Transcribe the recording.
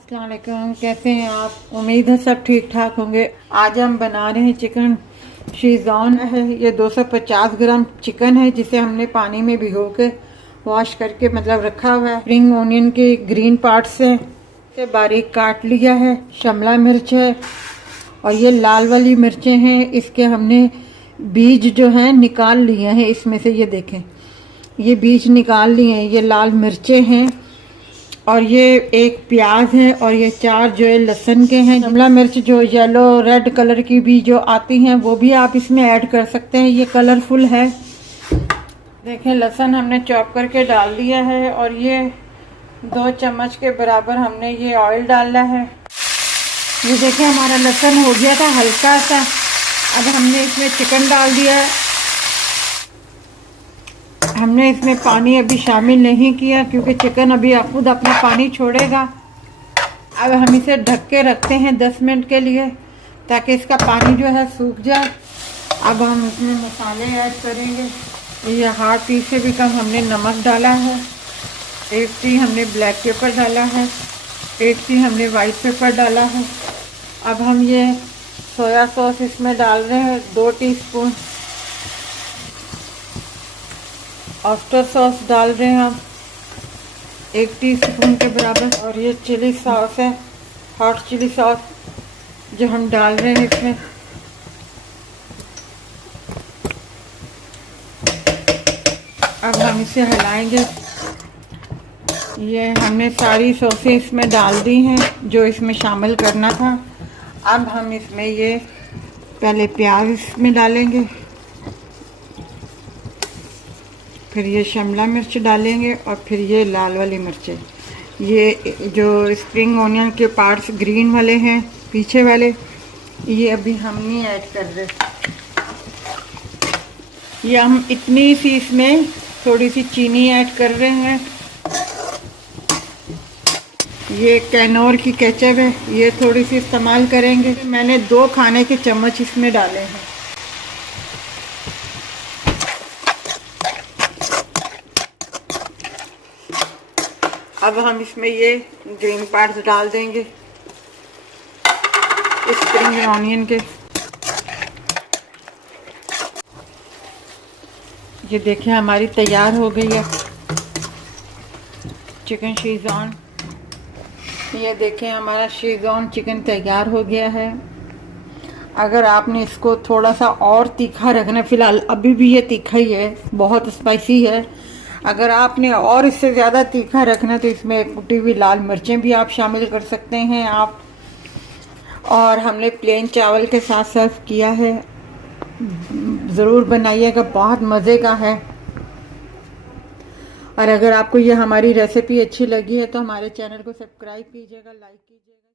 अस्सलाम वालेकुम, कैसे हैं आप? उम्मीद है सब ठीक ठाक होंगे। आज हम बना रहे हैं चिकन शीज़वान है। ये 250 ग्राम चिकन है जिसे हमने पानी में भिगो के वॉश करके मतलब रखा हुआ है। स्प्रिंग ओनियन के ग्रीन पार्ट्स हैं, इसे बारीक काट लिया है। शिमला मिर्च है और ये लाल वाली मिर्चें हैं, इसके हमने बीज जो हैं निकाल लिए हैं। इसमें से ये देखें, ये बीज निकाल लिए हैं। ये लाल मिर्चें हैं और ये एक प्याज है और ये 4 जो है लहसुन के हैं। शिमला मिर्च जो येलो रेड कलर की भी जो आती हैं वो भी आप इसमें ऐड कर सकते हैं, ये कलरफुल है। देखें, लहसुन हमने चॉप करके डाल दिया है और ये 2 चम्मच के बराबर हमने ये ऑयल डाला है। ये देखें, हमारा लहसुन हो गया था हल्का सा। अब हमने इसमें चिकन डाल दिया है। हमने इसमें पानी अभी शामिल नहीं किया क्योंकि चिकन अभी खुद अपना पानी छोड़ेगा। अब हम इसे ढक के रखते हैं 10 मिनट के लिए ताकि इसका पानी जो है सूख जाए। अब हम इसमें मसाले ऐड करेंगे। ये ½ टी से भी कम हमने नमक डाला है, 1 टी हमने ब्लैक पेपर डाला है, 1 टी हमने वाइट पेपर डाला है। अब हम ये सोया सॉस इसमें डाल रहे हैं 2 टीस्पून। ऑयस्टर सॉस डाल रहे हैं हम 1 टीस्पून के बराबर। और ये चिली सॉस है, हॉट चिली सॉस जो हम डाल रहे हैं इसमें। अब हम इसे हिलाएंगे। ये हमने सारी सॉसें इसमें डाल दी हैं जो इसमें शामिल करना था। अब हम इसमें ये पहले प्याज इसमें डालेंगे, फिर ये शिमला मिर्च डालेंगे और फिर ये लाल वाली मिर्चें। ये जो स्प्रिंग ओनियन के पार्ट्स ग्रीन वाले हैं पीछे वाले, ये अभी हम नहीं ऐड कर रहे। ये हम इतनी सी इसमें थोड़ी सी चीनी ऐड कर रहे हैं। ये कैनोर की केचप है, ये थोड़ी सी इस्तेमाल करेंगे। मैंने 2 खाने के चम्मच इसमें डाले हैं। अब हम इसमें ये ग्रीन पार्ट्स डाल देंगे स्प्रिंग ऑनियन के। ये देखिए, हमारी तैयार हो गई है चिकन शीज़वान। ये देखें, हमारा शीज़वान चिकन तैयार हो गया है। अगर आपने इसको थोड़ा सा और तीखा रखना, फ़िलहाल अभी भी ये तीखा ही है, बहुत स्पाइसी है। अगर आपने और इससे ज़्यादा तीखा रखना तो इसमें कुटी हुई लाल मिर्चें भी आप शामिल कर सकते हैं आप। और हमने प्लेन चावल के साथ सर्व किया है। ज़रूर बनाइएगा, बहुत मज़े का है। और अगर आपको ये हमारी रेसिपी अच्छी लगी है तो हमारे चैनल को सब्सक्राइब कीजिएगा, लाइक कीजिएगा।